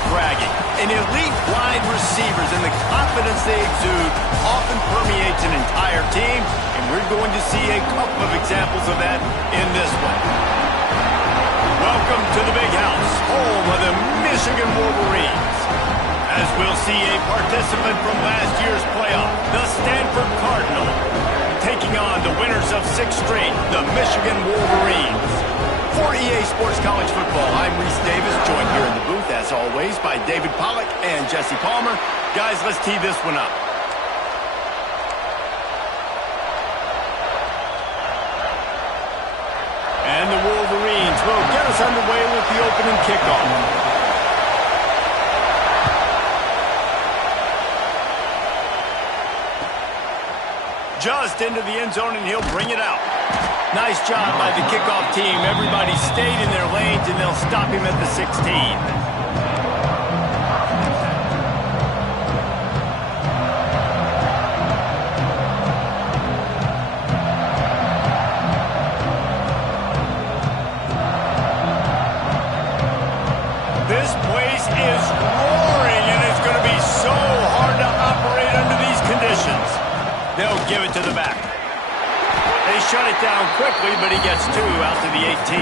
not bragging. An elite wide receivers and the confidence they exude often permeates an entire team, and we're going to see a couple of examples of that in this one. Welcome to the Big House, home of the Michigan Wolverines. As we'll see a participant from last year's playoff, the Stanford Cardinal, taking on the winners of 6 straight, the Michigan Wolverines. For EA Sports College Football, I'm Reese Davis, joined here in the booth, as always, by David Pollack and Jesse Palmer. Guys, let's tee this one up. And the Wolverines will get us underway with the opening kickoff. Just into the end zone, and he'll bring it out. Nice job by the kickoff team. Everybody stayed in their lanes, and they'll stop him at the 16. This place is roaring, and it's going to be so hard to operate under these conditions. They'll give it to the back. They shut it down quickly, but he gets 2 out to the 18.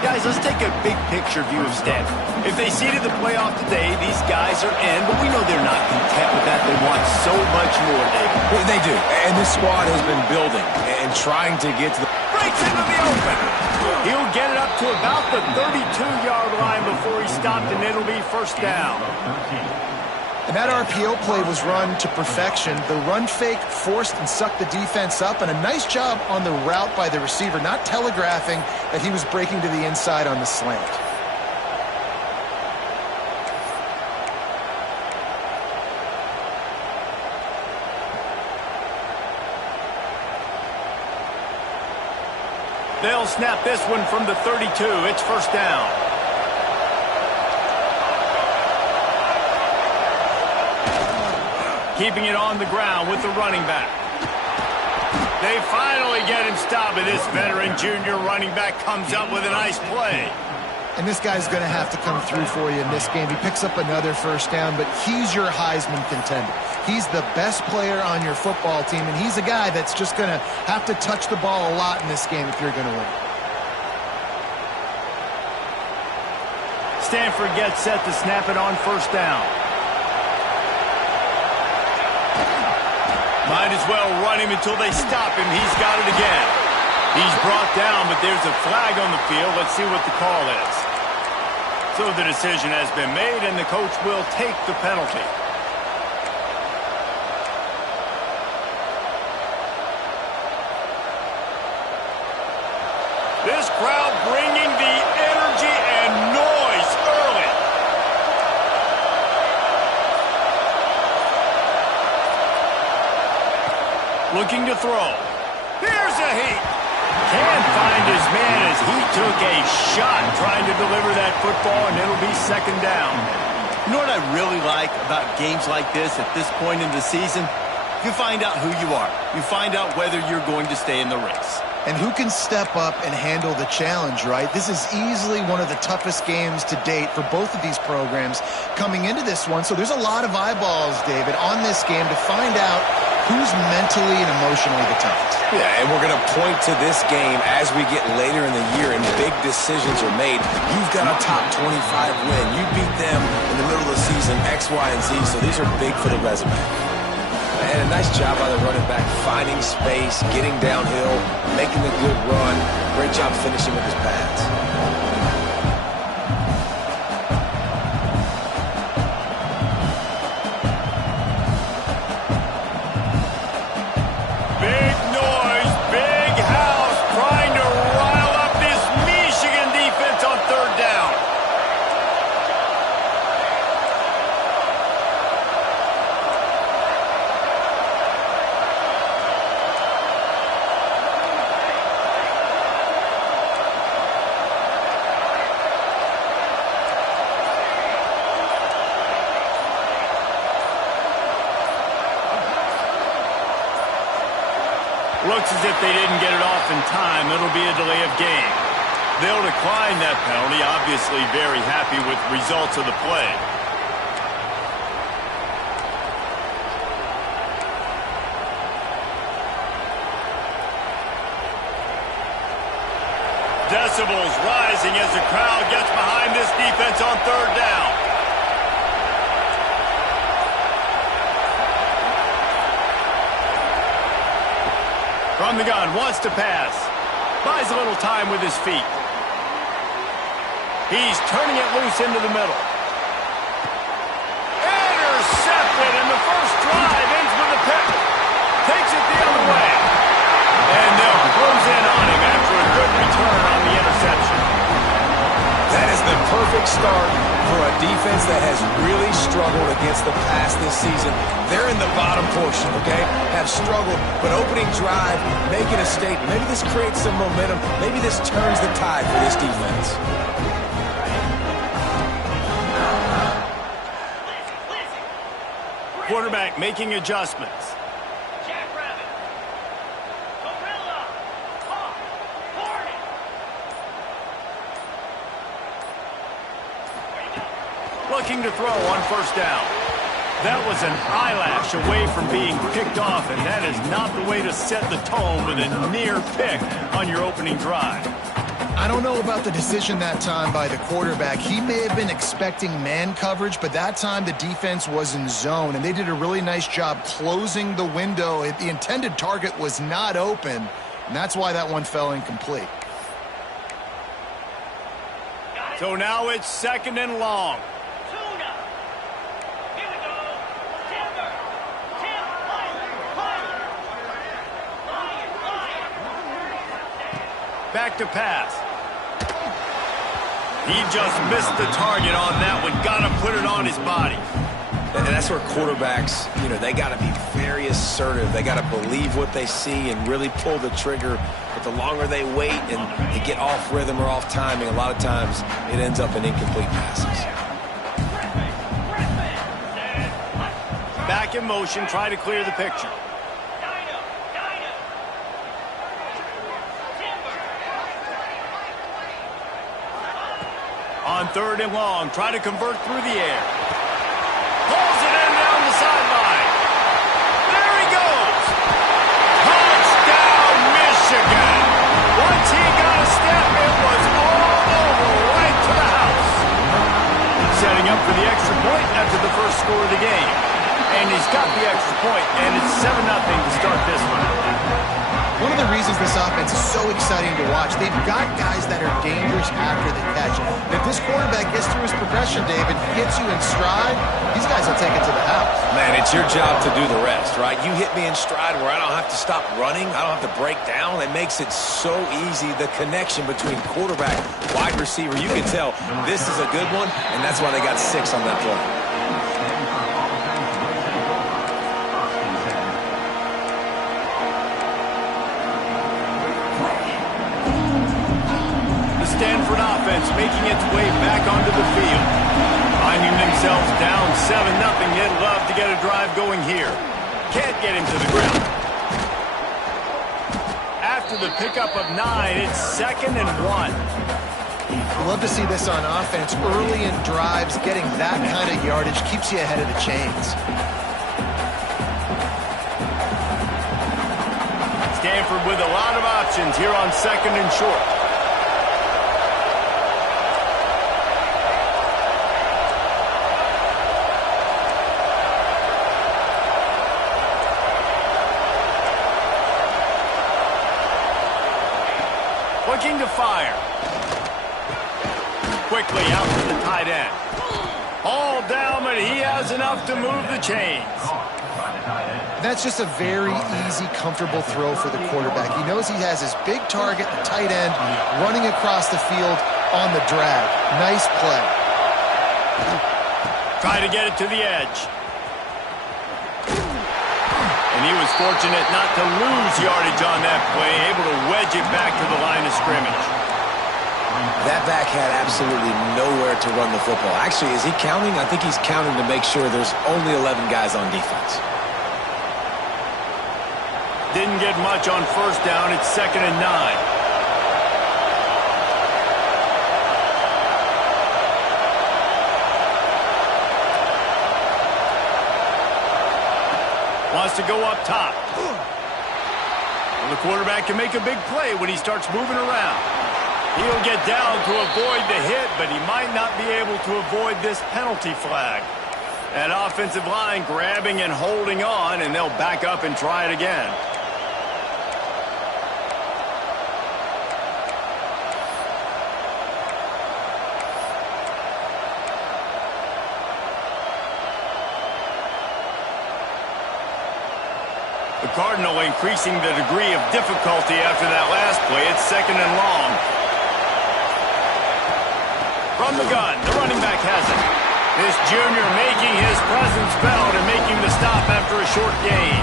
Guys, let's take a big picture view of Stanford. If they seeded the playoff today, these guys are in, but we know they're not content with that. They want so much more, David. They do, and this squad has been building and trying to get to the... Breaks into the open. He'll get it up to about the 32-yard line before he stopped, and it'll be first down. And that RPO play was run to perfection. The run fake forced and sucked the defense up, and a nice job on the route by the receiver, not telegraphing that he was breaking to the inside on the slant. They'll snap this one from the 32. It's first down. Keeping it on the ground with the running back. They finally get him stopped, and this veteran junior running back comes up with a nice play. And this guy's going to have to come through for you in this game. He picks up another first down, but he's your Heisman contender. He's the best player on your football team, and he's a guy that's just going to have to touch the ball a lot in this game if you're going to win. Stanford gets set to snap it on first down. Might as well run him until they stop him. He's got it again. He's brought down, but there's a flag on the field. Let's see what the call is. So the decision has been made, and the coach will take the penalty. This crowd bringing the energy and noise early. Looking to throw. Here's a heat. Can't find his man as he took a shot trying to deliver that football, and it'll be second down. You know what I really like about games like this at this point in the season? You find out who you are. You find out whether you're going to stay in the race. And who can step up and handle the challenge, right? This is easily one of the toughest games to date for both of these programs coming into this one. So there's a lot of eyeballs, David, on this game to find out who's mentally and emotionally the toughest. Yeah, and we're going to point to this game as we get later in the year and big decisions are made. You've got a top 25 win. You beat them in the middle of the season, X, Y, and Z, so these are big for the resume. And a nice job by the running back, finding space, getting downhill, making a good run. Great job finishing with his pads. Looks as if they didn't get it off in time. It'll be a delay of game. They'll decline that penalty, obviously very happy with the results of the play. Decibels rising as the crowd gets behind this defense on third down. From the gun, wants to pass. Buys a little time with his feet. He's turning it loose into the middle. Intercepted, and the first drive ends with a pick. Takes it the other way. And they'll close in on him after a good return on the interception. That is the perfect start for a defense that has really struggled against the pass this season. They're in the bottom portion, okay? Have struggled, but opening drive, making a statement. Maybe this creates some momentum. Maybe this turns the tide for this defense. Quarterback making adjustments. Looking to throw on first down. That was an eyelash away from being picked off, and that is not the way to set the tone with a near pick on your opening drive. I don't know about the decision that time by the quarterback. He may have been expecting man coverage, but that time the defense was in zone, and they did a really nice job closing the window. The intended target was not open, and that's why that one fell incomplete. So now it's second and long. Back to pass. He just missed the target on that one. Got to put it on his body. And that's where quarterbacks, they got to be very assertive. They got to believe what they see and really pull the trigger. But the longer they wait and they get off rhythm or off timing, a lot of times it ends up in incomplete passes. Back in motion, try to clear the picture. On third and long, try to convert through the air. Pulls it in down the sideline. There he goes. Touchdown, Michigan. Once he got a step, it was all over right to the house. Setting up for the extra point after the first score of the game. And he's got the extra point, and it's 7-0 to start this one. One of the reasons this offense is so exciting to watch, they've got guys that are dangerous after the catch. And if this quarterback gets through his progression, David, gets you in stride, these guys will take it to the house. Man, it's your job to do the rest, right? You hit me in stride where I don't have to stop running. I don't have to break down. It makes it so easy. The connection between quarterback, wide receiver, you can tell this is a good one, and that's why they got 6 on that play. Stanford offense making its way back onto the field. Finding themselves down 7-0. They'd love to get a drive going here. Can't get him to the ground. After the pickup of 9, it's 2nd and 1. Love to see this on offense. Early in drives, getting that kind of yardage keeps you ahead of the chains. Stanford with a lot of options here on 2nd and short. Looking to fire. Quickly out to the tight end. All down, but he has enough to move the chains. That's just a very easy, comfortable throw for the quarterback. He knows he has his big target, the tight end, running across the field on the drag. Nice play. Try to get it to the edge. And he was fortunate not to lose yardage on that play, able to wedge it back to the line of scrimmage. That back had absolutely nowhere to run the football. Actually, is he counting? I think he's counting to make sure there's only 11 guys on defense. Didn't get much on first down. It's 2nd and 9. Wants to go up top. Well, the quarterback can make a big play when he starts moving around. He'll get down to avoid the hit, but he might not be able to avoid this penalty flag. That offensive line grabbing and holding on, and they'll back up and try it again. The Cardinal increasing the degree of difficulty after that last play. It's 2nd and long. From the gun, the running back has it. This junior making his presence felt and making the stop after a short gain.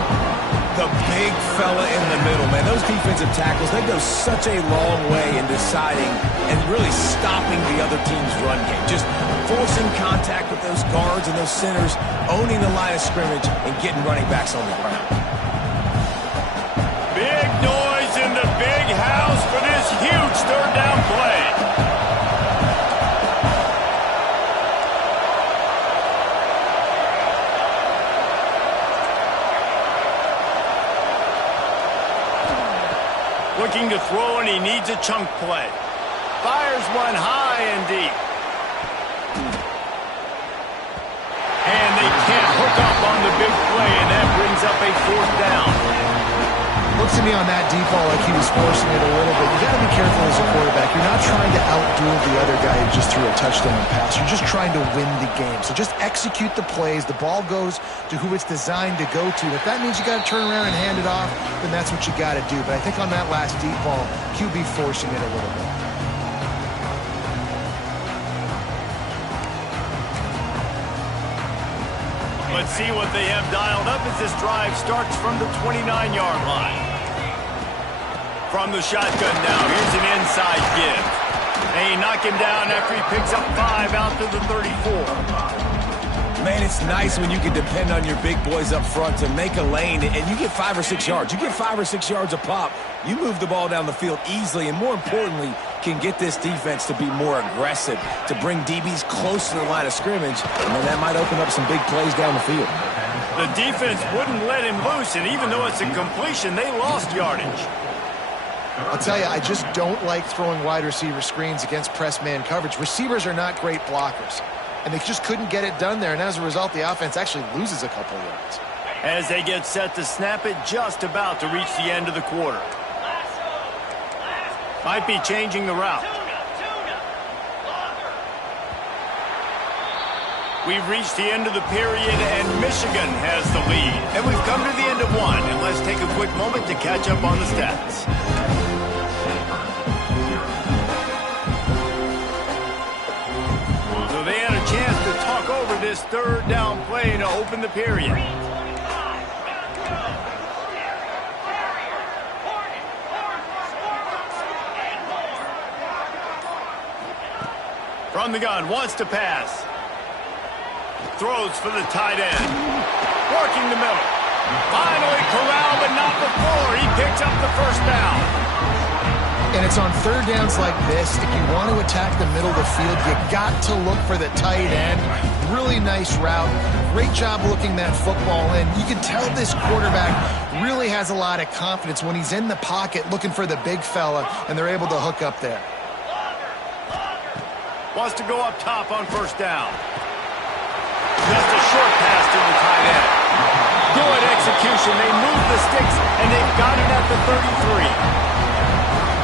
The big fella in the middle, man. Those defensive tackles, they go such a long way in deciding and really stopping the other team's run game. Just forcing contact with those guards and those centers, owning the line of scrimmage, and getting running backs on the ground. Big noise in the big house for this huge 3rd down play. Looking to throw, and he needs a chunk play. Fires one high and deep. And they can't hook up on the big play, and that brings up a 4th down. Looks to me on that deep ball like he was forcing it a little bit. You got to be careful as a quarterback. You're not trying to outduel the other guy who just threw a touchdown pass. You're just trying to win the game. So just execute the plays. The ball goes to who it's designed to go to. If that means you got to turn around and hand it off, then that's what you got to do. But I think on that last deep ball, QB forcing it a little bit. Let's see what they have dialed up as this drive starts from the 29-yard line. From the shotgun now, here's an inside give. They knock him down after he picks up 5 out to the 34. Man, it's nice when you can depend on your big boys up front to make a lane, and you get 5 or 6 yards. You get 5 or 6 yards a pop. You move the ball down the field easily, and more importantly, can get this defense to be more aggressive, to bring DBs close to the line of scrimmage, and then that might open up some big plays down the field. The defense wouldn't let him loose, and even though it's a completion, they lost yardage. I'll tell you, I just don't like throwing wide receiver screens against press man coverage. Receivers are not great blockers, and they just couldn't get it done there, and as a result, the offense actually loses a couple yards. As they get set to snap it, just about to reach the end of the quarter. Might be changing the route. We've reached the end of the period, and Michigan has the lead. And we've come to the end of one, and let's take a quick moment to catch up on the stats. So they had a chance to talk over this 3rd down play to open the period. From the gun, wants to pass. Throws for the tight end. Working the middle. Finally corralled, but not before. He picks up the 1st down. And it's on 3rd downs like this. If you want to attack the middle of the field, you got to look for the tight end. Really nice route. Great job looking that football in. You can tell this quarterback really has a lot of confidence when he's in the pocket looking for the big fella, and they're able to hook up there. Wants to go up top on 1st down. Just a short pass to the tight end. Good execution. They move the sticks, and they've got it at the 33.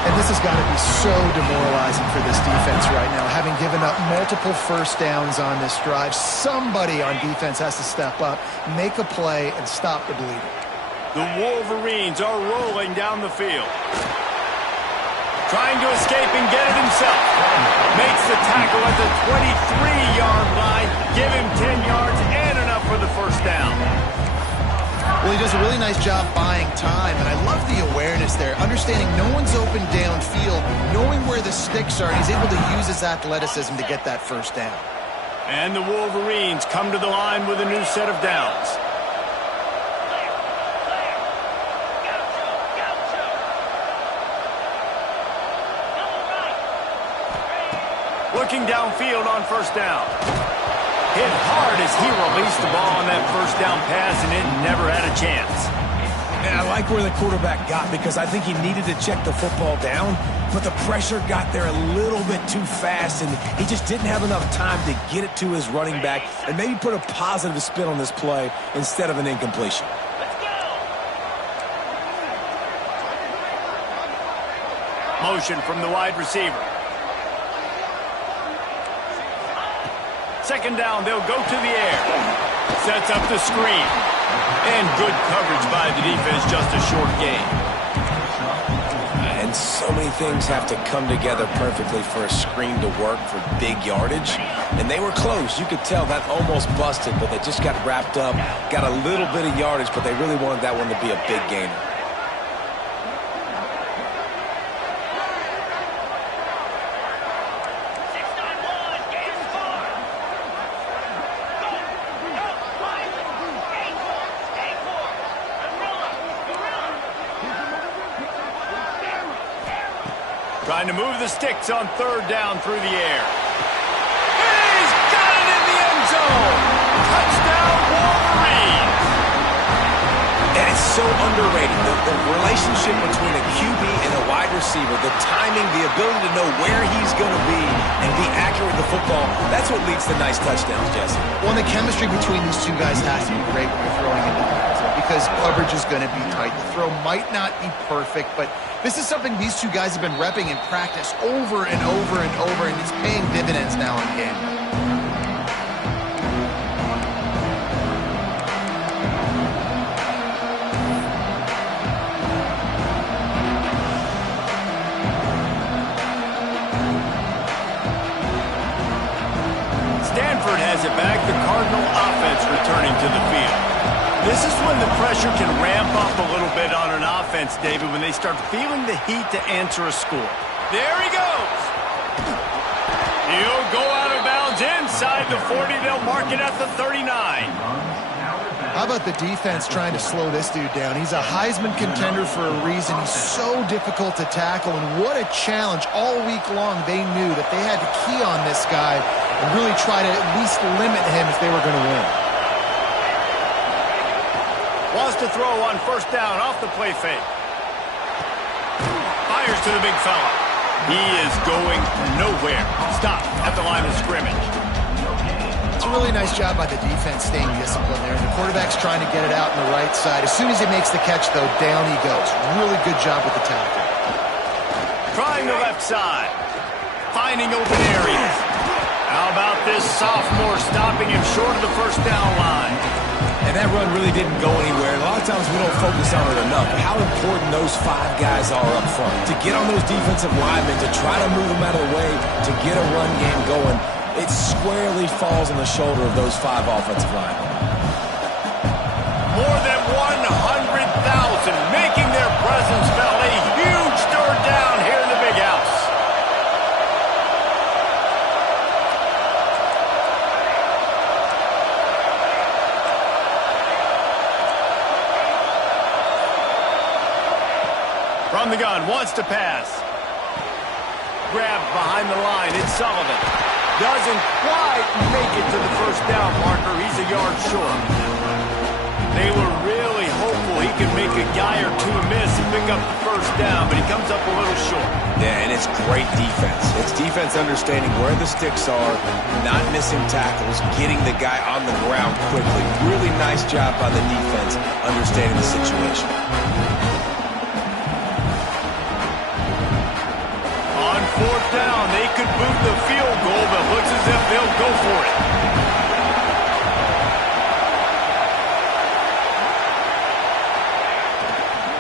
And this has got to be so demoralizing for this defense right now. Having given up multiple 1st downs on this drive, somebody on defense has to step up, make a play, and stop the bleeding. The Wolverines are rolling down the field. Trying to escape and get it himself. Makes the tackle at the 23-yard line. Give him 10 yards and enough for the 1st down. Well, he does a really nice job buying time, and I love the awareness there. Understanding no one's open downfield, knowing where the sticks are, and he's able to use his athleticism to get that 1st down. And the Wolverines come to the line with a new set of downs. Looking downfield on 1st down. Hit hard as he released the ball on that first down pass, and it never had a chance. And I like where the quarterback got because I think he needed to check the football down, but the pressure got there a little bit too fast, and he just didn't have enough time to get it to his running back and maybe put a positive spin on this play instead of an incompletion. Motion from the wide receiver. Second down, they'll go to the air. Sets up the screen. And good coverage by the defense, just a short gain. And so many things have to come together perfectly for a screen to work for big yardage. And they were close. You could tell that almost busted, but they just got wrapped up, got a little bit of yardage, but they really wanted that one to be a big gainer. Trying to move the sticks on third down through the air. He's got it in the end zone. Touchdown, Wolverines. And it's so underrated. The relationship between a QB and a wide receiver, the timing, the ability to know where he's going to be and be accurate with the football, that's what leads to nice touchdowns, Jesse. Well, the chemistry between these two guys has to be great when you're throwing into the end zone because coverage is going to be tight. The throw might not be perfect, but this is something these two guys have been repping in practice over and over and over, and it's paying dividends now in game. Stanford has it back. The Cardinal offense returning to the field. This is when the pressure can ramp up a little bit on an offense, David, when they start feeling the heat to answer a score. There he goes. He'll go out of bounds inside the 40. They'll mark it at the 39. How about the defense trying to slow this dude down? He's a Heisman contender for a reason. He's so difficult to tackle, and what a challenge all week long. They knew that they had to key on this guy and really try to at least limit him if they were going to win. Wants to throw on first down off the play fake. Fires to the big fella. He is going nowhere. Stop at the line of scrimmage. It's a really nice job by the defense staying disciplined there. The quarterback's trying to get it out on the right side. As soon as he makes the catch, though, down he goes. Really good job with the tackle. Trying the left side. Finding open areas. How about this sophomore stopping him short of the first down line? And that run really didn't go anywhere. A lot of times we don't focus on it enough. How important those five guys are up front. To get on those defensive linemen, to try to move them out of the way, to get a run game going, it squarely falls on the shoulder of those five offensive linemen. More than 100,000 making their presence felt. A huge third down here in the big house. From the gun, wants to pass. Grabbed behind the line, it's Sullivan. Doesn't quite make it to the first down marker. He's a yard short. They were really hopeful he could make a guy or two miss and pick up the first down, but he comes up a little short. Yeah, and it's great defense. It's defense understanding where the sticks are, not missing tackles, getting the guy on the ground quickly. Really nice job by the defense understanding the situation. On fourth down, they could boot the field goal, but looks as if they'll go for it.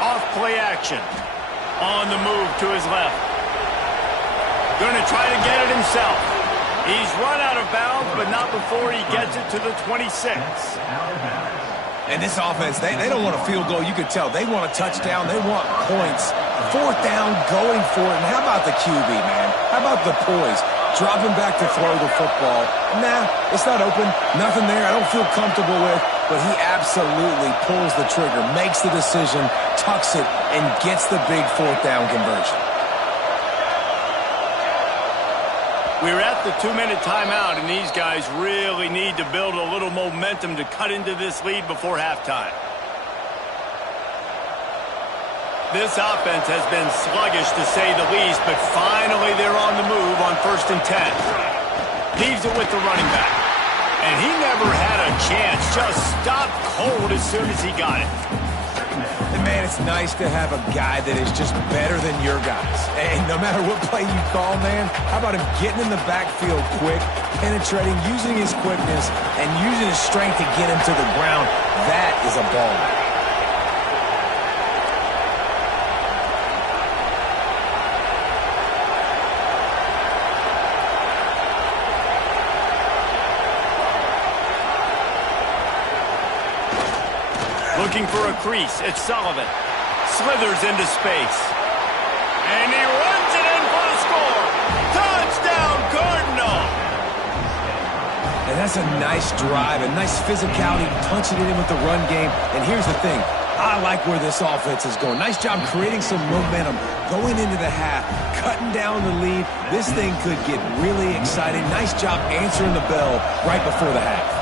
Off play action. On the move to his left. Going to try to get it himself. He's run out of bounds, but not before he gets it to the 26. And this offense, they don't want a field goal. You could tell. They want a touchdown. They want points. Fourth down, going for it. And how about the QB, man? How about the poise? Dropping back to throw the football. Nah, it's not open. Nothing there I don't feel comfortable with. But he absolutely pulls the trigger, makes the decision, tucks it, and gets the big fourth down conversion. We're at the 2-minute timeout, and these guys really need to build a little momentum to cut into this lead before halftime. This offense has been sluggish, to say the least, but finally they're on the move on 1st and 10. Leaves it with the running back. And he never had a chance, just stopped cold as soon as he got it. And man, it's nice to have a guy that is just better than your guys. And no matter what play you call, man, how about him getting in the backfield quick, penetrating, using his quickness, and using his strength to get him to the ground? That is a ball. Looking for a crease, it's Sullivan. Slithers into space. And he runs it in for the score. Touchdown, Cardinal! And that's a nice drive, a nice physicality, punching it in with the run game. And here's the thing, I like where this offense is going. Nice job creating some momentum, going into the half, cutting down the lead. This thing could get really exciting. Nice job answering the bell right before the half.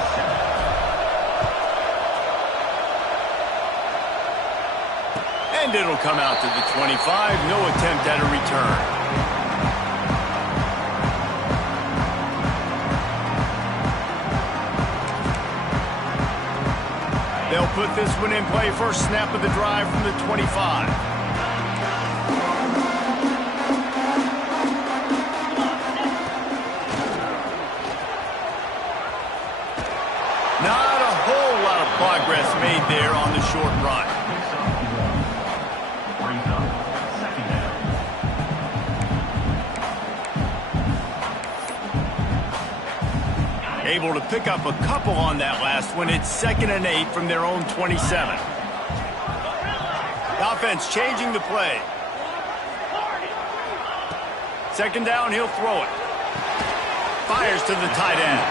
And it'll come out to the 25. No attempt at a return. They'll put this one in play. First snap of the drive from the 25. Not a whole lot of progress made there on the short run. Able to pick up a couple on that last one. It's 2nd and 8 from their own 27. The offense changing the play. 2nd down, he'll throw it. Fires to the tight end.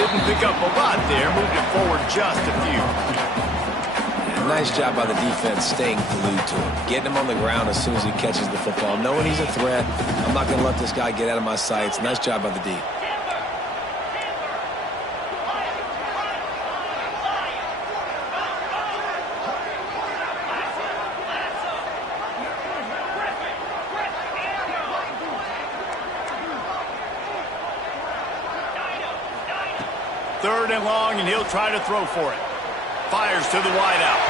Didn't pick up a lot there. Moved it forward just a few. Nice job by the defense staying glued to him. Getting him on the ground as soon as he catches the football. Knowing he's a threat. I'm not going to let this guy get out of my sights. Nice job by the D. Third and long, and he'll try to throw for it. Fires to the wideout.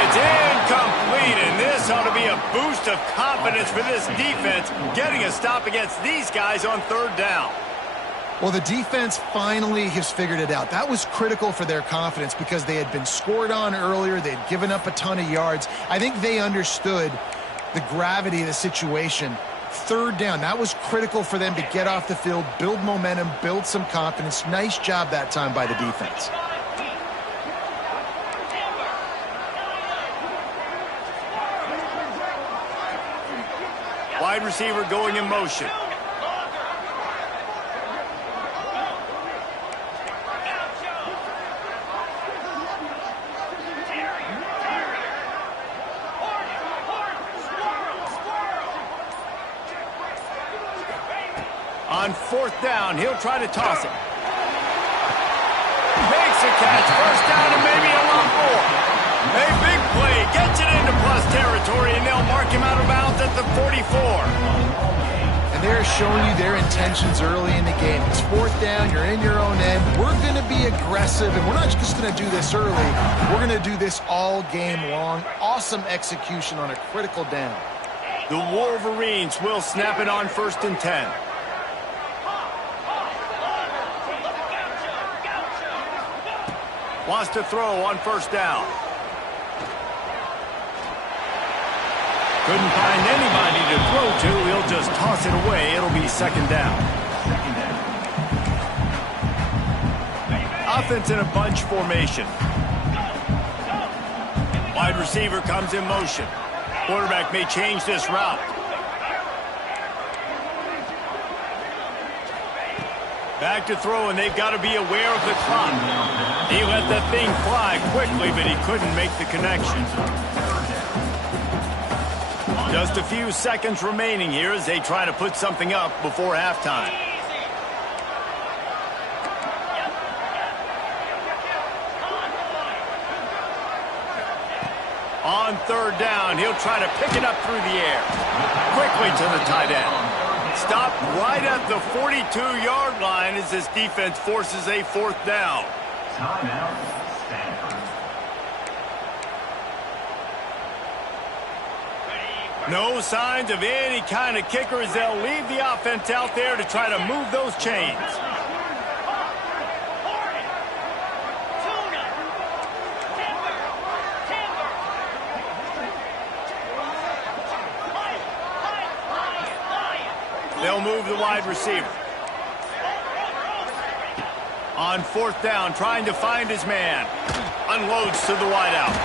It's incomplete, and this ought to be a boost of confidence for this defense, getting a stop against these guys on 3rd down. Well, the defense finally has figured it out. That was critical for their confidence because they had been scored on earlier. They had given up a ton of yards. I think they understood the gravity of the situation. 3rd down, that was critical for them to get off the field, build momentum, build some confidence. Nice job that time by the defense. Wide receiver going in motion. On 4th down, he'll try to toss it. Makes a catch. 1st down and maybe a lot more. A big play. Gets it into plus territory, and they'll mark him out of bounds at the 44. And they're showing you their intentions early in the game. It's 4th down. You're in your own end. We're going to be aggressive, and we're not just going to do this early. We're going to do this all game long. Awesome execution on a critical down. The Wolverines will snap it on 1st and 10. Wants to throw on 1st down. Couldn't find anybody to throw to. He'll just toss it away. It'll be 2nd down. Offense in a bunch formation. Wide receiver comes in motion. Quarterback may change this route. Back to throw, and they've got to be aware of the clock. He let that thing fly quickly, but he couldn't make the connection. Just a few seconds remaining here as they try to put something up before halftime. On third down, he'll try to pick it up through the air. Quickly to the tight end. Stopped right at the 42-yard line as this defense forces a fourth down. Timeout, Stanford. No signs of any kind of kicker as they'll leave the offense out there to try to move those chains. They'll move the wide receiver. On fourth down, trying to find his man. Unloads to the wideout.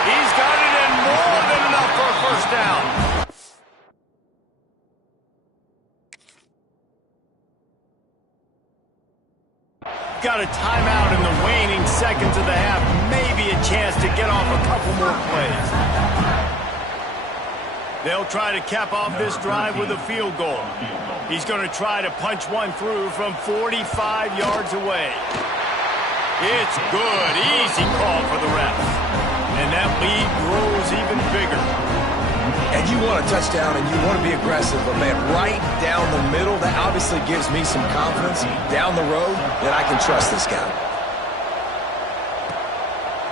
He's got it in more than enough for a first down. Got a timeout in the waning seconds of the half. Maybe a chance to get off a couple more plays. They'll try to cap off this drive with a field goal. He's going to try to punch one through from 45 yards away. It's good. Easy call for the refs. And that lead grows even bigger. And you want a touchdown and you want to be aggressive, but man, right down the middle, that obviously gives me some confidence down the road that I can trust this guy.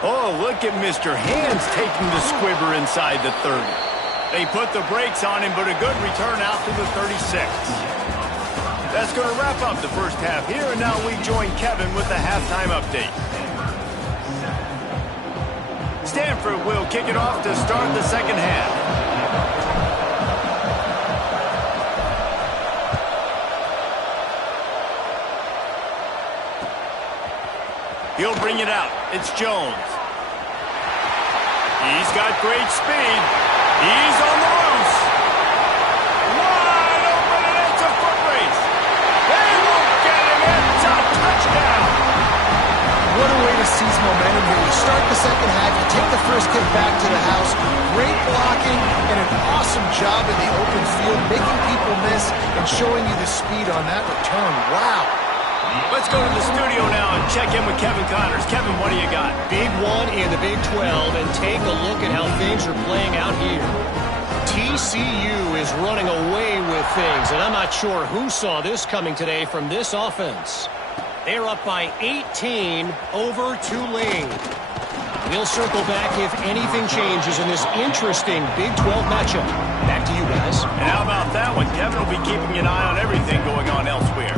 Oh, look at Mr. Hands taking the squibber inside the 30. They put the brakes on him, but a good return out to the 36. That's going to wrap up the first half here, and now we join Kevin with the halftime update. Stanford will kick it off to start the second half. He'll bring it out. It's Jones. He's got great speed. He's on the loose. Wide open, and it's a foot race. They won't get him. It's a touchdown. What a way to seize momentum here. You start the second half, you take the first kick back to the house. Great blocking and an awesome job in the open field, making people miss and showing you the speed on that return. Wow. Let's go to the studio now and check in with Kevin Connors. Kevin, what do you got? Big one in the Big 12, and take a look at how things are playing out here. TCU is running away with things, and I'm not sure who saw this coming today from this offense. They're up by 18 over Tulane. We'll circle back if anything changes in this interesting Big 12 matchup. Back to you guys. And how about that one? Kevin will be keeping an eye on everything going on elsewhere.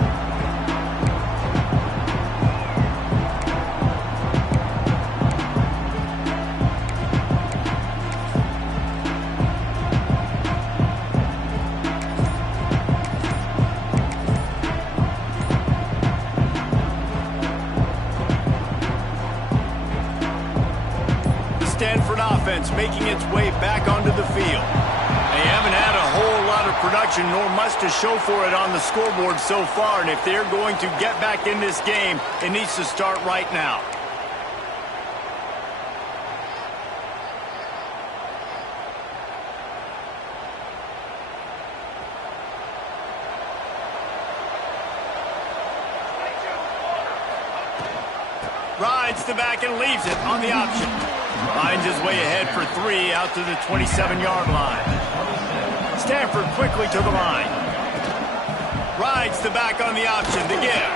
Making its way back onto the field. They haven't had a whole lot of production nor much to show for it on the scoreboard so far, and if they're going to get back in this game, it needs to start right now. Rides the back and leaves it on the option. Finds his way ahead for 3 out to the 27-yard line. Stanford quickly to the line. Rides the back on the option to give.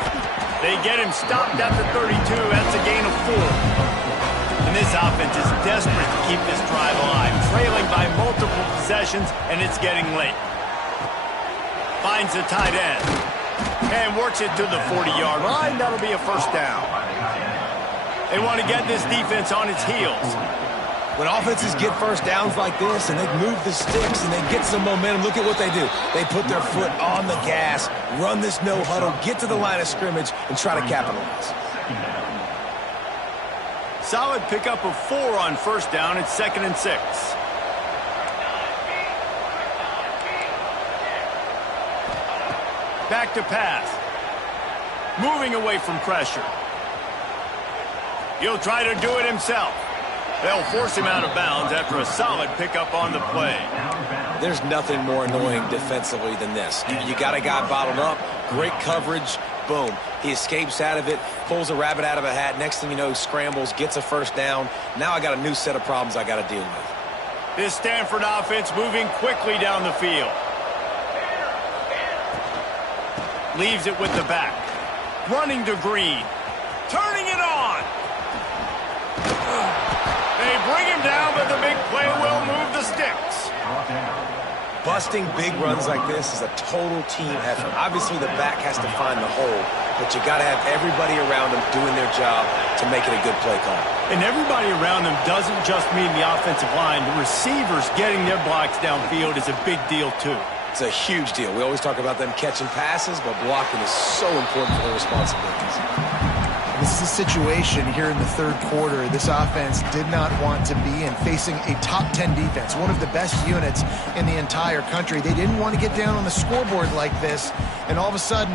They get him stopped at the 32. That's a gain of 4. And this offense is desperate to keep this drive alive. Trailing by multiple possessions, and it's getting late. Finds the tight end. And works it to the 40-yard line. That'll be a first down. They want to get this defense on its heels. When offenses get first downs like this and they move the sticks and they get some momentum, look at what they do. They put their foot on the gas, run this no huddle, get to the line of scrimmage, and try to capitalize. Solid pickup of 4 on first down. It's 2nd and 6. Back to pass. Moving away from pressure. He'll try to do it himself. They'll force him out of bounds after a solid pickup on the play. There's nothing more annoying defensively than this. You got a guy bottled up, great coverage, boom. He escapes out of it, pulls a rabbit out of a hat. Next thing you know, he scrambles, gets a first down. Now I got a new set of problems I got to deal with. This Stanford offense moving quickly down the field. Leaves it with the back. Running to Green. Turning it on. They bring him down, but the big play will move the sticks. Busting big runs like this is a total team effort. Obviously, the back has to find the hole, but you got to have everybody around them doing their job to make it a good play call. And everybody around them doesn't just mean the offensive line. The receivers getting their blocks downfield is a big deal, too. It's a huge deal. We always talk about them catching passes, but blocking is so important for their responsibilities. This is a situation here in the third quarter this offense did not want to be in, facing a top 10 defense, one of the best units in the entire country. They didn't want to get down on the scoreboard like this and all of a sudden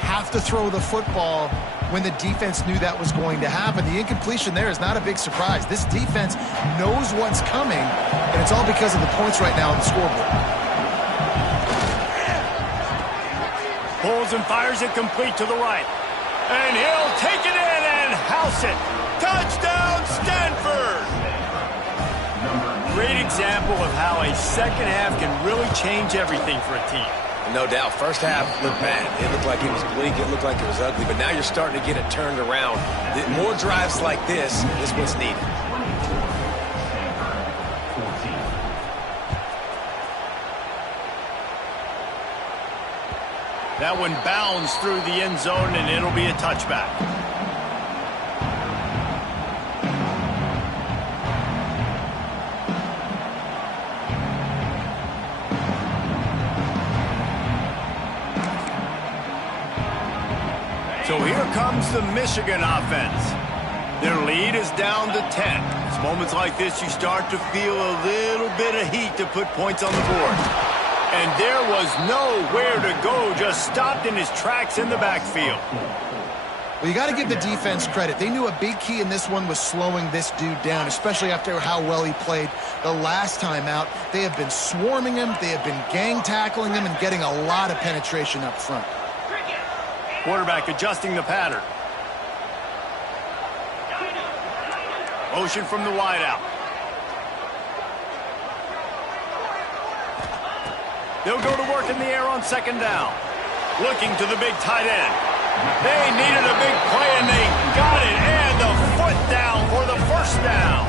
have to throw the football when the defense knew that was going to happen. The incompletion there is not a big surprise. This defense knows what's coming, and it's all because of the points right now on the scoreboard. Pulls and fires it complete to the right. And he'll take it in and house it. Touchdown, Stanford! Great example of how a second half can really change everything for a team. No doubt. First half looked bad. It looked like it was bleak. It looked like it was ugly. But now you're starting to get it turned around. More drives like this is what's needed. That one bounds through the end zone, and it'll be a touchback. So here comes the Michigan offense. Their lead is down to 10. It's moments like this you start to feel a little bit of heat to put points on the board. And there was nowhere to go, just stopped in his tracks in the backfield. Well, you got to give the defense credit. They knew a big key in this one was slowing this dude down, especially after how well he played the last time out. They have been swarming him, they have been gang tackling him, and getting a lot of penetration up front. Quarterback adjusting the pattern. Motion from the wideout. They'll go to work in the air on second down. Looking to the big tight end. They needed a big play, and they got it. And the foot down for the first down.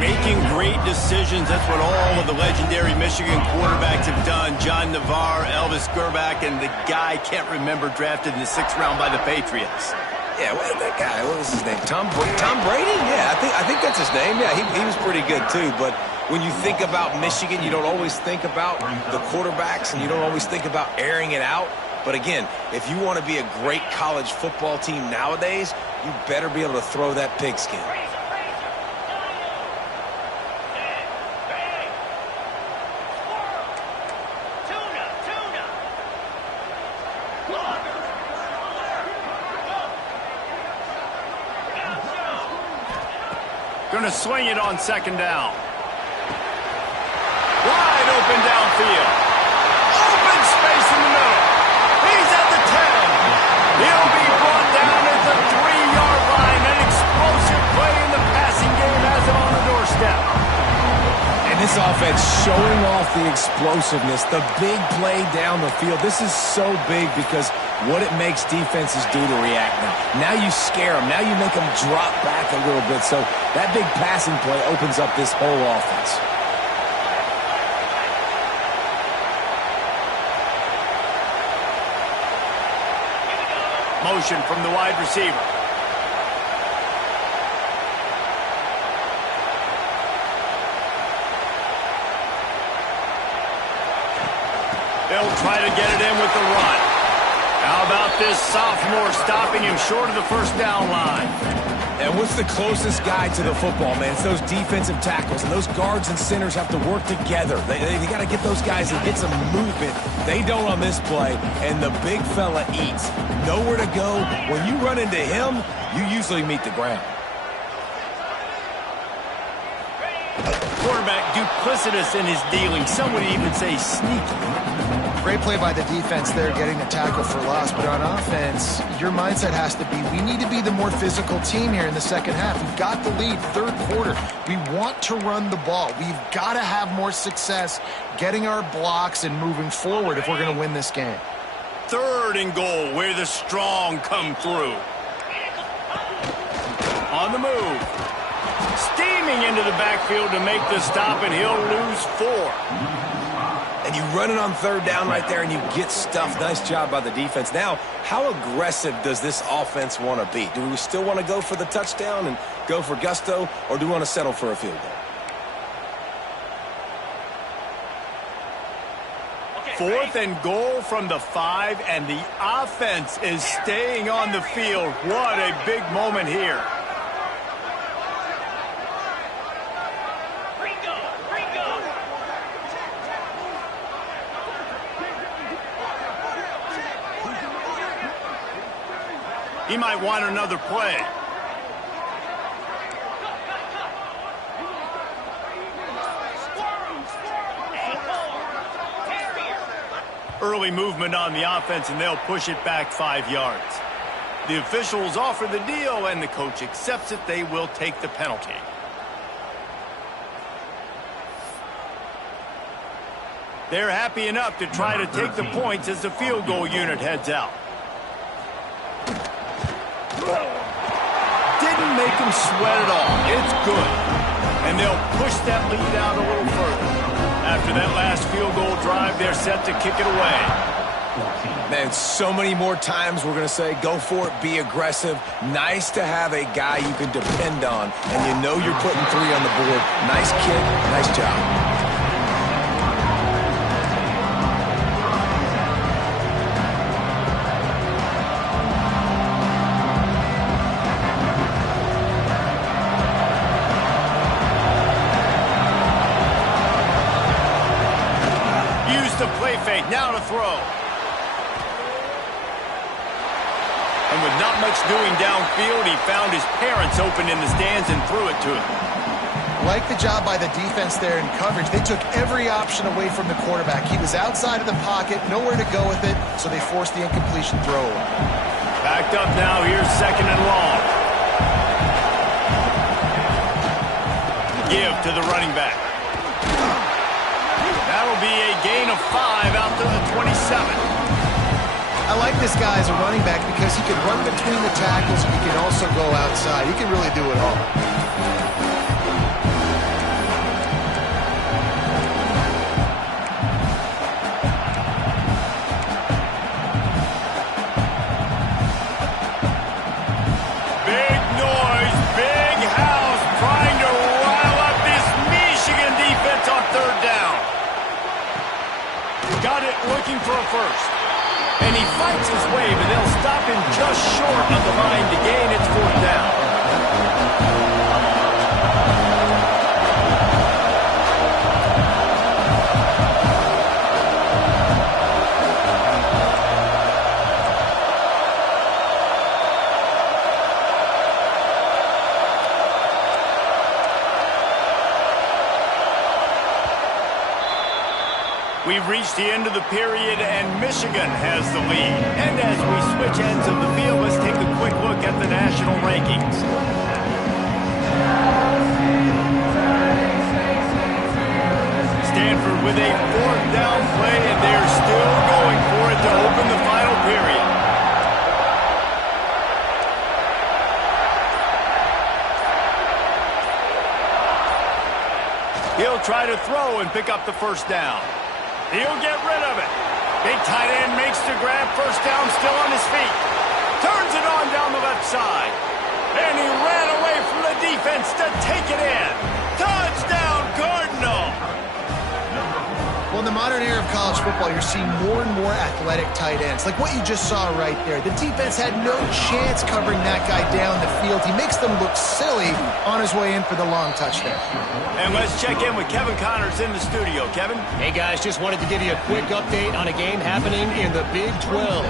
Making great decisions. That's what all of the legendary Michigan quarterbacks have done. John Navarre, Elvis Grbac, and the guy, can't remember, drafted in the 6th round by the Patriots. Yeah, that guy, what was his name? Tom Brady? Yeah, I think that's his name. Yeah, he was pretty good, too. But when you think about Michigan, you don't always think about the quarterbacks, and you don't always think about airing it out. But again, if you want to be a great college football team nowadays, you better be able to throw that pigskin. Going to swing it on second down. Wide open downfield. Open space in the middle. He's at the 10. He'll be brought down at the 3-yard line. An explosive play in the passing game has him on the doorstep. And this offense showing off the explosiveness, the big play down the field. This is so big because what it makes defenses do to react now. Now you scare them. Now you make them drop back a little bit. So that big passing play opens up this whole offense. Motion from the wide receiver. They'll try to get it in with the run. How about this sophomore stopping him short of the first down line? And what's the closest guy to the football, man? It's those defensive tackles, and those guards and centers have to work together. They got to get those guys and get some movement. They don't on this play, and the big fella eats. Nowhere to go. When you run into him, you usually meet the ground. quarterback duplicitous in his dealing. Some would even say sneaky. Great play by the defense there, getting the tackle for loss. But on offense, your mindset has to be, we need to be the more physical team here in the second half. We've got the lead, third quarter. We want to run the ball. We've got to have more success getting our blocks and moving forward if we're going to win this game. 3rd and goal, where the strong come through. On the move. Steaming into the backfield to make the stop, and he'll lose 4. And you run it on 3rd down right there, and you get stuffed. Nice job by the defense. Now, how aggressive does this offense want to be? Do we still want to go for the touchdown and go for gusto, or do we want to settle for a field goal? 4th and goal from the 5, and the offense is staying on the field. What a big moment here. He might want another play. Early movement on the offense, and they'll push it back 5 yards. The officials offer the deal, and the coach accepts it. They will take the penalty. They're happy enough to try to take the points as the field goal unit heads out. Didn't make him sweat at all. It's good. And they'll push that lead out a little further. After that last field goal drive, they're set to kick it away. Man, so many more times we're going to say, go for it, be aggressive. Nice to have a guy you can depend on, and you know you're putting 3 on the board. Nice kick, nice job. Now to throw. And with not much doing downfield, he found his parents open in the stands and threw it to him. Like the job by the defense there in coverage. They took every option away from the quarterback. He was outside of the pocket, nowhere to go with it, so they forced the incompletion throw. Backed up now, here's 2nd and long. Give to the running back. That'll be a gain of 5 out to the 27. I like this guy as a running back because he can run between the tackles and he can also go outside. He can really do it all. Big noise, big house, trying to rile up this Michigan defense on 3rd down. Got it, looking for a first. And he fights his way, but they'll stop him just short of the line to gain its 4th down. We've reached the end of the period, and Michigan has the lead. And as we switch ends of the field, let's take a quick look at the national rankings. Stanford with a 4th down play, and they're still going for it to open the final period. He'll try to throw and pick up the 1st down. He'll get rid of it. Big tight end makes the grab. 1st down, still on his feet. Turns it on down the left side. And he ran away from the defense to take it in. Touchdown, Cardinal! Well, in the modern era of college football, you're seeing more and more athletic tight ends, like what you just saw right there. The defense had no chance covering that guy down the field. He makes them look silly on his way in for the long touchdown. And let's check in with Kevin Connors in the studio. Kevin? Hey, guys, just wanted to give you a quick update on a game happening in the Big 12.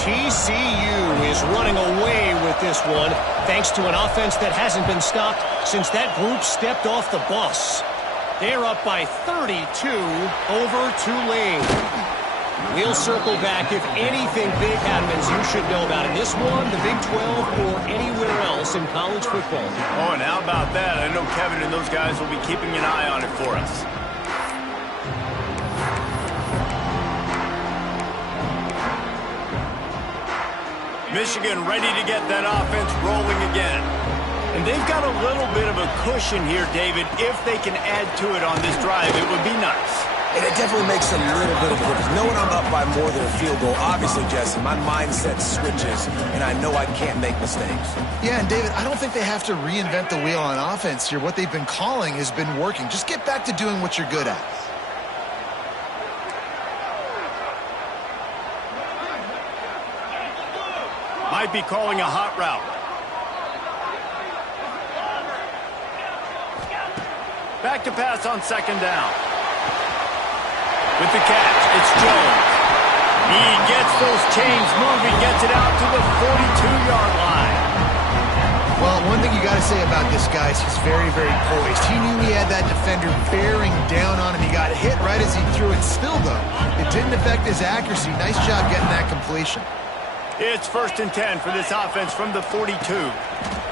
TCU is running away with this one, thanks to an offense that hasn't been stopped since that group stepped off the bus. They're up by 32 over Tulane. We'll circle back. If anything big happens, you should know about it. This one, the Big 12, or anywhere else in college football. Oh, and how about that? I know Kevin and those guys will be keeping an eye on it for us. Michigan ready to get that offense rolling again. And they've got a little bit of a cushion here, David. If they can add to it on this drive, it would be nice. And it definitely makes a little bit of a difference. Knowing I'm up by more than a field goal, obviously, Jesse, my mindset switches, and I know I can't make mistakes. Yeah, and David, I don't think they have to reinvent the wheel on offense here. What they've been calling has been working. Just get back to doing what you're good at. Might be calling a hot route. Back to pass on second down. With the catch, it's Jones. He gets those chains moving, gets it out to the 42-yard line. Well, one thing you got to say about this guy is he's very, very poised. He knew he had that defender bearing down on him. He got hit right as he threw it. Still, though, it didn't affect his accuracy. Nice job getting that completion. It's 1st and 10 for this offense from the 42.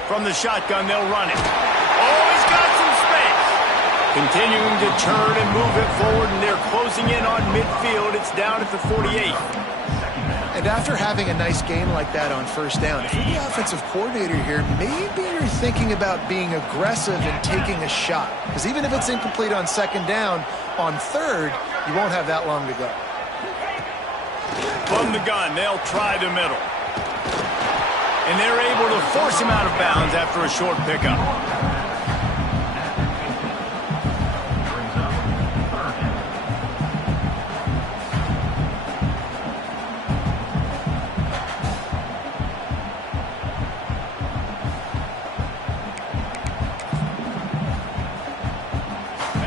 From the shotgun, they'll run it. Oh, he's got some space. Continuing to turn and move it forward, and they're closing in on midfield. It's down at the 48. And after having a nice game like that on first down, if you're the offensive coordinator here, maybe you're thinking about being aggressive and taking a shot. Because even if it's incomplete on second down, on third, you won't have that long to go. From the gun, they'll try the middle. And they're able to force him out of bounds after a short pickup.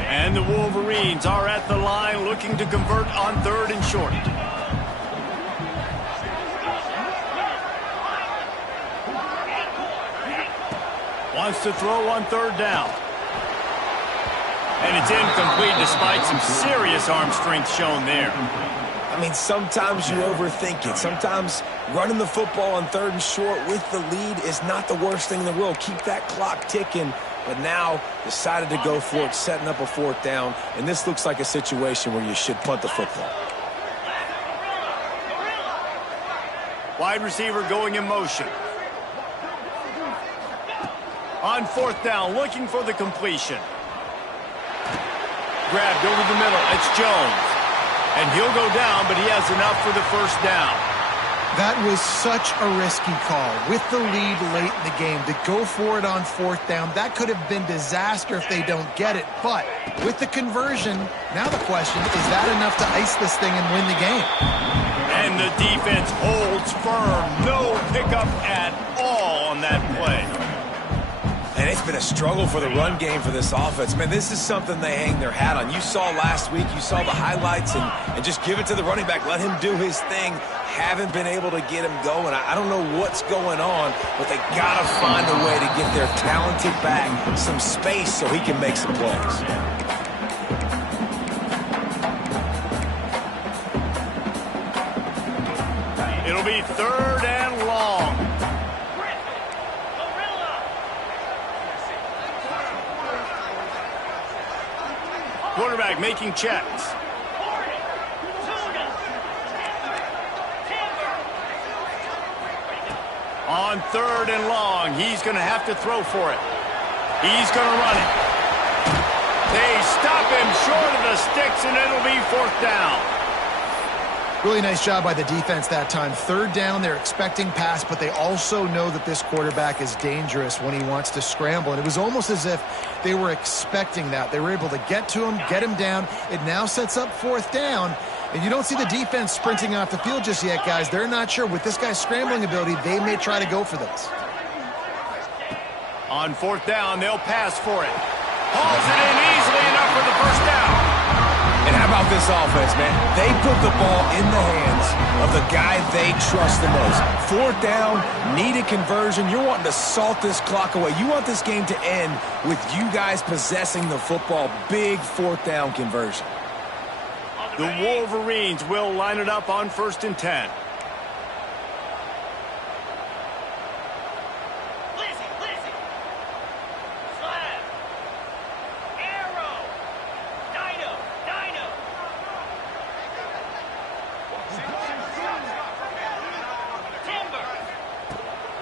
And the Wolverines are at the line looking to convert on 3rd and short. Wants to throw on 3rd down. And it's incomplete despite some serious arm strength shown there. I mean, sometimes you overthink it. Sometimes running the football on 3rd and short with the lead is not the worst thing in the world. Keep that clock ticking. But now decided to go for it, setting up a 4th down. And this looks like a situation where you should punt the football. Wide receiver going in motion. On 4th down, looking for the completion. Grabbed over the middle. It's Jones. And he'll go down, but he has enough for the 1st down. That was such a risky call. With the lead late in the game, to go for it on 4th down, that could have been disaster if they don't get it. But with the conversion, now the question, is that enough to ice this thing and win the game? And the defense holds firm. No pickup at all on that play. And it's been a struggle for the run game for this offense. Man, this is something they hang their hat on. You saw last week, you saw the highlights, and just give it to the running back. Let him do his thing. Haven't been able to get him going. I don't know what's going on, but they got to find a way to get their talented back some space so he can make some plays. It'll be 3rd and long. Quarterback making checks. On 3rd and long, he's going to have to throw for it. He's going to run it. They stop him short of the sticks, and it'll be 4th down. Really nice job by the defense that time. 3rd down, they're expecting pass, but they also know that this quarterback is dangerous when he wants to scramble. And it was almost as if they were expecting that. They were able to get to him, get him down. It now sets up 4th down. And you don't see the defense sprinting off the field just yet, guys. They're not sure. With this guy's scrambling ability, they may try to go for this. On 4th down, they'll pass for it. Hauls it in easily enough for the 1st down. And how about this offense, man? They put the ball in the hands of the guy they trust the most. Fourth down, need a conversion. You're wanting to salt this clock away. You want this game to end with you guys possessing the football. Big fourth down conversion. The Wolverines will line it up on 1st and 10.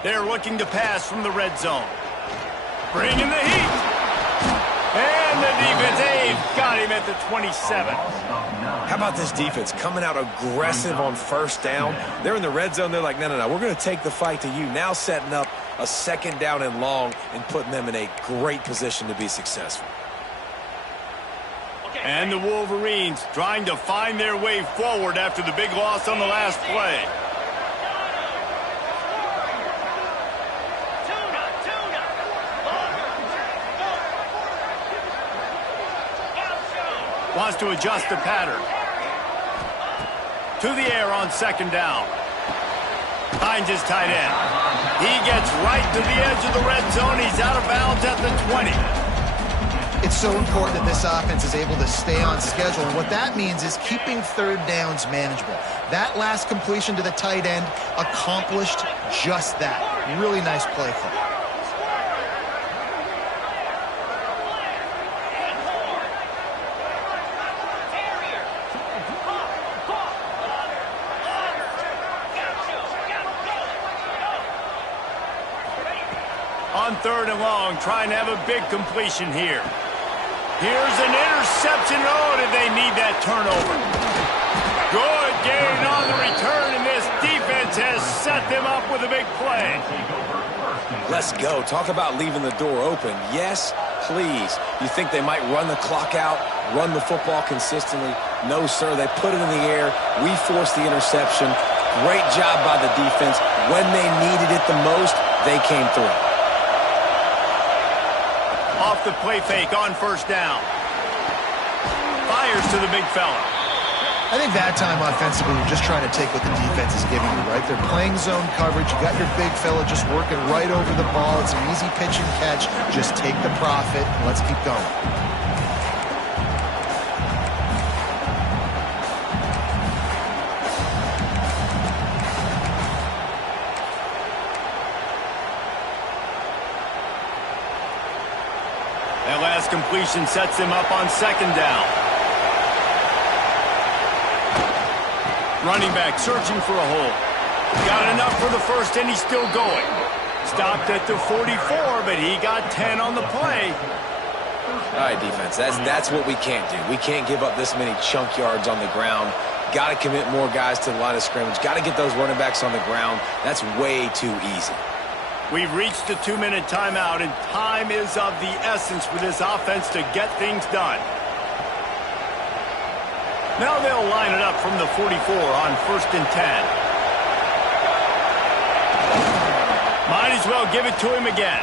They're looking to pass from the red zone. Bring in the heat. And the defense, they've got him at the 27. How about this defense coming out aggressive on 1st down? They're in the red zone. They're like, no, we're going to take the fight to you. Now setting up a 2nd down and long and putting them in a great position to be successful. And the Wolverines trying to find their way forward after the big loss on the last play. Wants to adjust the pattern. To the air on 2nd down. Finds his tight end. He gets right to the edge of the red zone. He's out of bounds at the 20. It's so important that this offense is able to stay on schedule. And what that means is keeping 3rd downs manageable. That last completion to the tight end accomplished just that. Really nice play call. On 3rd and long, trying to have a big completion here. Here's an interception. Oh, did they need that turnover? Good gain on the return, and this defense has set them up with a big play. Let's go. Talk about leaving the door open. Yes, please. You think they might run the clock out, run the football consistently? No, sir. They put it in the air. We forced the interception. Great job by the defense. When they needed it the most, they came through. Off the play fake on 1st down. Fires to the big fella. I think that time offensively, you're just trying to take what the defense is giving you, right? They're playing zone coverage. You got your big fella just working right over the ball. It's an easy pitch and catch. Just take the profit. Let's keep going. That last completion sets him up on 2nd down. Running back searching for a hole. Got enough for the 1st, and he's still going. Stopped at the 44, but he got 10 on the play. All right, defense, that's what we can't do. We can't give up this many chunk yards on the ground. Got to commit more guys to the line of scrimmage. Got to get those running backs on the ground. That's way too easy. We've reached the 2-minute timeout, and time is of the essence for this offense to get things done. Now they'll line it up from the 44 on 1st and 10. Might as well give it to him again.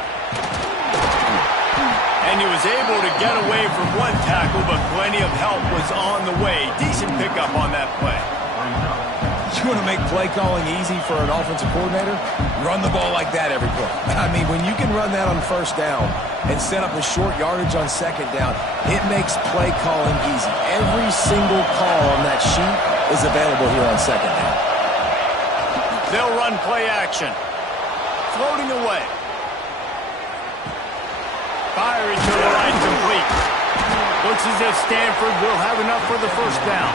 And he was able to get away from one tackle, but plenty of help was on the way. Decent pickup on that play. You want to make play calling easy for an offensive coordinator? Run the ball like that every play. I mean, when you can run that on 1st down and set up a short yardage on 2nd down, it makes play calling easy. Every single call on that sheet is available here on 2nd down. They'll run play action. Floating away. Firing to the right, complete. Looks as if Stanford will have enough for the 1st down.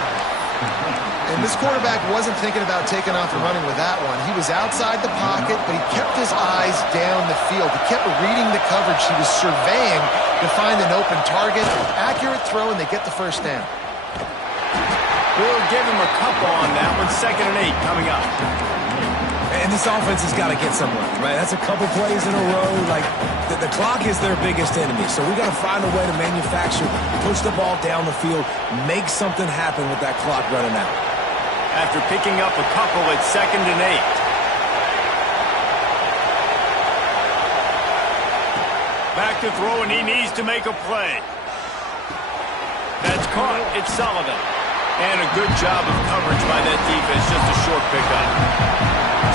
And this quarterback wasn't thinking about taking off and running with that one. He was outside the pocket, but he kept his eyes down the field. He kept reading the coverage. He was surveying to find an open target. Accurate throw, and they get the 1st down. We'll give him a couple on that one. 2nd and 8 coming up. And this offense has got to get somewhere, right? That's a couple plays in a row. Like, the clock is their biggest enemy. So we got to find a way to manufacture, push the ball down the field, make something happen with that clock running out. After picking up a couple at 2nd and 8. Back to throw, and he needs to make a play. That's caught. It's Sullivan. And a good job of coverage by that defense, just a short pickup.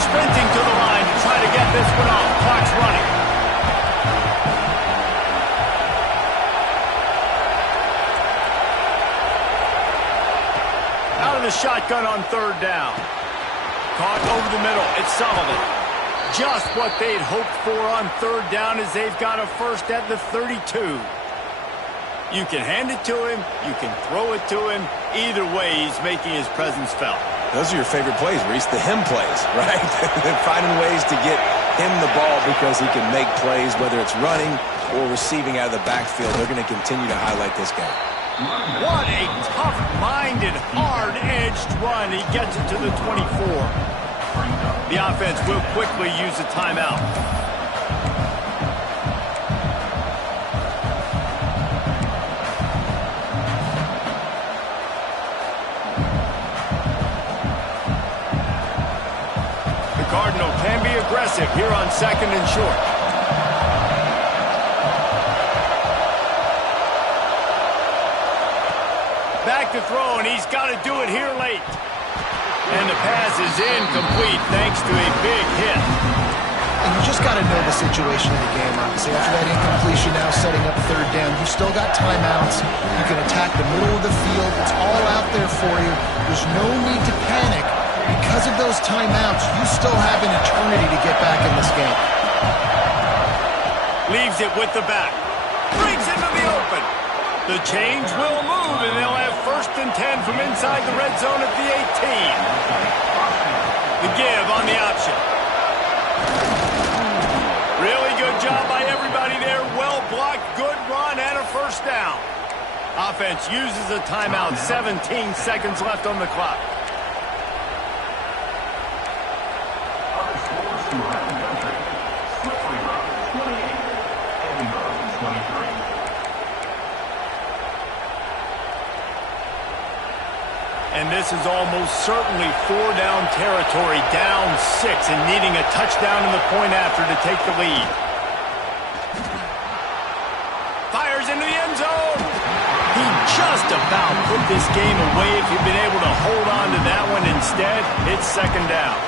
Sprinting to the line to try to get this one off. Clock's running. Out of the shotgun on third down. Caught over the middle. It's Sullivan. Just what they'd hoped for on third down as they've got a first at the 32. You can hand it to him. You can throw it to him. Either way, he's making his presence felt. Those are your favorite plays, Reese, the him plays, right? Finding ways to get him the ball because he can make plays, whether it's running or receiving out of the backfield. They're going to continue to highlight this guy. What a tough-minded, hard-edged run. He gets it to the 24. The offense will quickly use a timeout. The Cardinal can be aggressive here on second and short. Back to throw, and he's got to do it here late. And the pass is incomplete thanks to a big hit. And you just got to know the situation of the game, obviously. After that incompletion, now setting up third down. You've still got timeouts. You can attack the middle of the field. It's all out there for you. There's no need to panic. Because of those timeouts, you still have an eternity to get back in this game. Leaves it with the back. Brings into the open. The change will move, and they'll have first and 10 from inside the red zone at the 18. The give on the option. Really good job by everybody there. Well blocked, good run, and a first down. Offense uses a timeout. 17 seconds left on the clock. And this is almost certainly four-down territory, down 6, and needing a touchdown in the point after to take the lead. Fires into the end zone. He just about put this game away if he'd been able to hold on to that one. Instead, it's second down.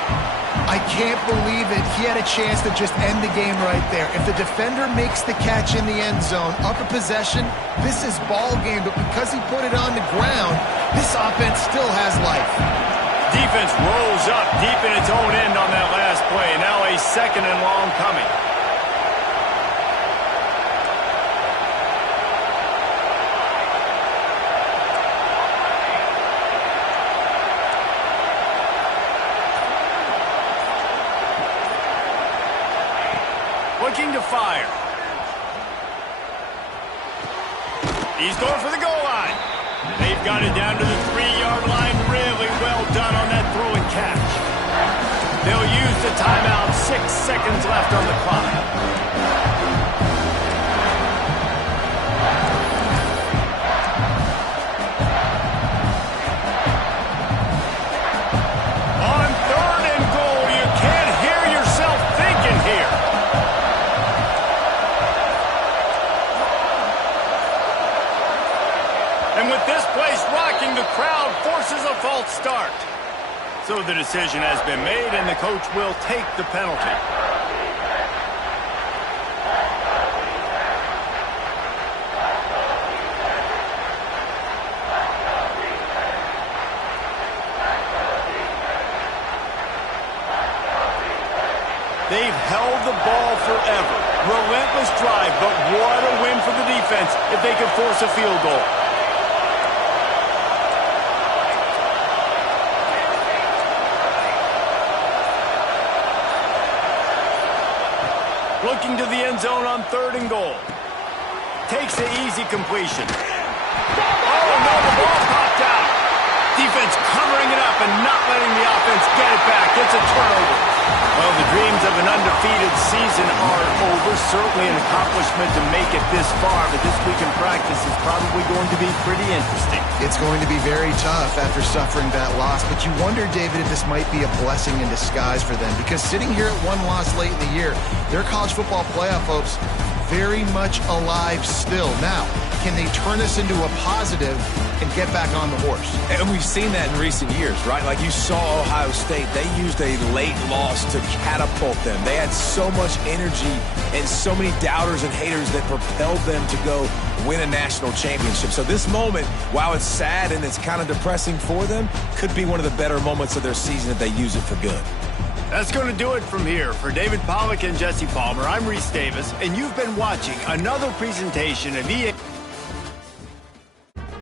I can't believe it. He had a chance to just end the game right there. If the defender makes the catch in the end zone, up a possession, this is ball game. But because he put it on the ground, this offense still has life. Defense rolls up deep in its own end on that last play. Now a second and long coming. Looking to fire. He's going for the goal line. They've got it down to the 3-yard line. Really well done on that throw and catch. They'll use the timeout. 6 seconds left on the clock. On third and goal, you can't hear yourself thinking here. And with this place rocking, the crowd forces a false start. So the decision has been made, and the coach will take the penalty. They've held the ball forever. Relentless drive, but what a win for the defense if they can force a field goal. Looking to the end zone on third and goal. Takes the easy completion. Oh, no, the ball popped out. Defense covering it up and not letting the offense get it back. It's a turnover. Well, the dreams of an undefeated season are over. Certainly an accomplishment to make it this far, but this week in practice is probably going to be pretty interesting. It's going to be very tough after suffering that loss, but you wonder, David, if this might be a blessing in disguise for them, because sitting here at one loss late in the year, their college football playoff hopes very much alive still. Now, can they turn this into a positive and get back on the horse? And we've seen that in recent years, right? Like you saw Ohio State, they used a late loss to catapult them. They had so much energy and so many doubters and haters that propelled them to go win a national championship. So this moment, while it's sad and it's kind of depressing for them, could be one of the better moments of their season if they use it for good. That's going to do it from here. For David Pollack and Jesse Palmer, I'm Reese Davis, and you've been watching another presentation of EA.